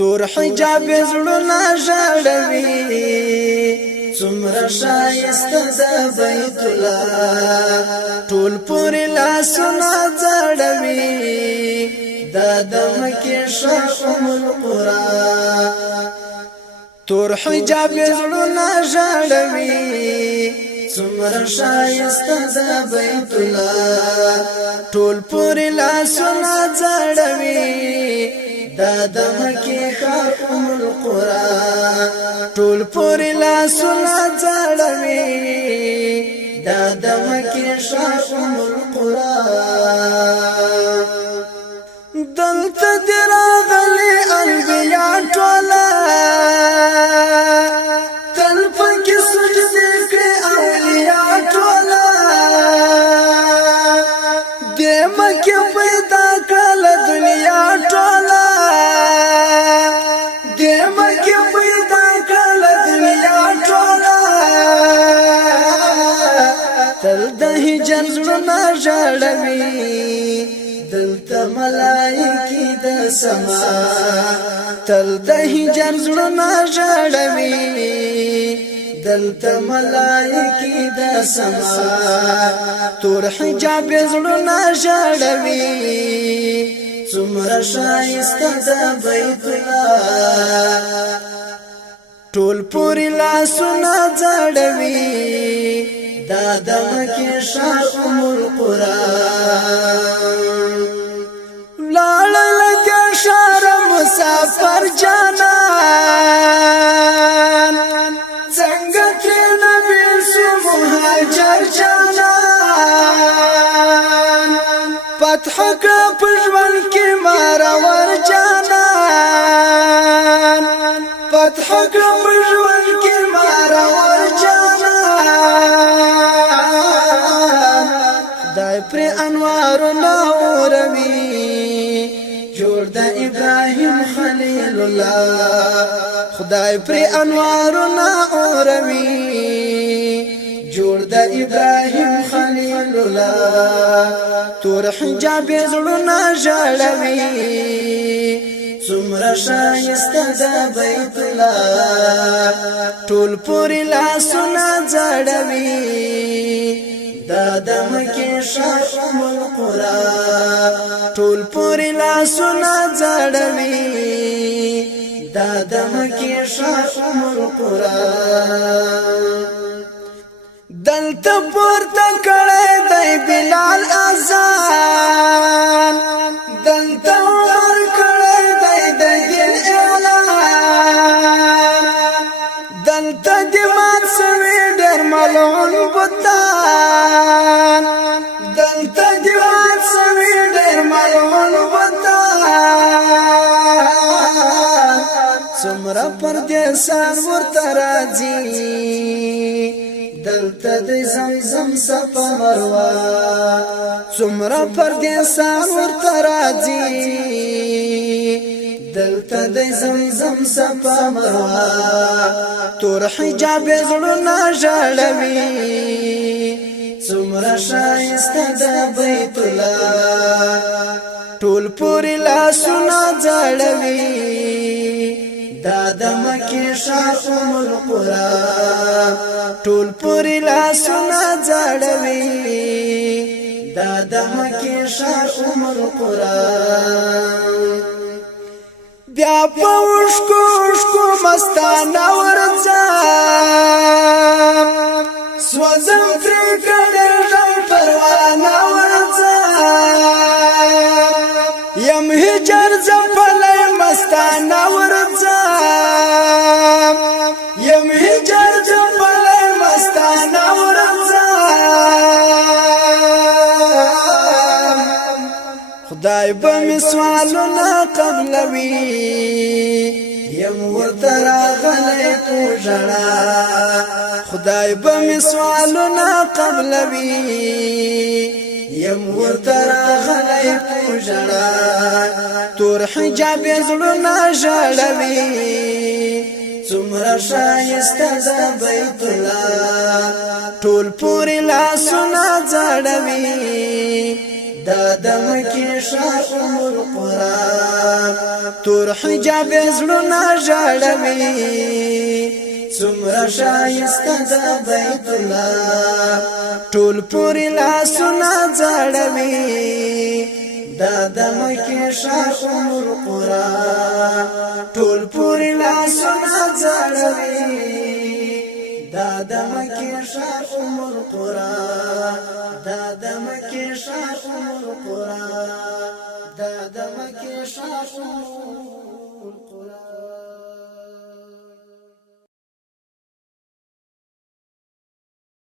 تور حجاب زړونه ژړوي څومره ښایسته ده بیت الله ټول پورې لاسونه ځړوي دا د مکې ښار ام القرى تور حجاب زړونه ژړوي څومره ښایسته ده بیت الله ټول پورې لاسونه ځړوي دا د مکې ښار ام القرى ټول پورې لاسونه ځړوي دا د مکې ښار ام القرى دلته دې راغلي انبیا ټوله تل پکې سجدې کړي اولیا ټوله دې مکې پیدا کړله دنیا ټوله دې مکې پیدا کړله دنیا ټوله تل د هجر زړونه ژړوي دلته ملائکې د سما تل د هجر زړونه ژړوي دلته ملائکې د سما تور حجاب زړونه ژړوي څومره ښایسته ده بیت الله ټول پورې لاسونه ځړوي دا د مکې ښار ام القرى لاړل دې ښار مسافر جانان څنګه ترېنه بېل سو مهاجر جانان فتح کړه په ژوند کې مارور جانان فتح کړه په ژوند کې مارور جانان خدای پر انوارونه اوروي جوړ د ابراهیم خلیل الله خدای پر انوارونه اوروي جوړ د ابراهیم خلیل الله تور حجاب زړونه ژړوي څومره ښایسته ده بیت الله ټول پورې لاسونه ځړوي دا د مکې ښار ام القرى ټول پورې لاسونه ځړوي دا د مکې ښار ام القرى دلته پورته کړی دی بلال اذان دلته عمر کړی دی د دین اعلان دلته دې مات سوي ډېر ملعون بتان دلته دې مات سوي ډېر ملعون بتان څومره پردیسان ورته راځي دلته د زمزم صفا مروه څومره پردیسان ورته راځي دلته د زمزم صفا مروه تور حجاب زړونه ژړوي څومره ښایسته ده بیت الله ټول پورې لاسونه ځړوي دا د مکې ښار ام القرى ټول پورې لاسونه ځړوي دا د مکې ښار ام القرى بیا په اوښکو اوښکو مستانه ورځم سوځم ترې کړېږم پروانه ورځم یم هجر ځپلی مستانه ورځم یم هجر ځپلی مستانه ورځم خدای به مې سوالونه قبلوي یم ورته راغلی په ژړا خدای به مې سوالونه قبلوي یم ورته راغلی په ژړا تور حجاب زړونه ژړوي څومره ښایسته ده بیت الله ټول پورې لاسونه ځړوي دا د مکې ښار ام القرآن تور حجاب زړونه ژړوي څومره ښایسته د بیت الله ټول پورې لاسونه ځړوي دا د مکې ښار ام القرآن ټول پورې لاسونه ځړوي دا د مکې ښار ام القرآن دا د مکې ښار ام القرآن دا د مکې ښار ام القرآن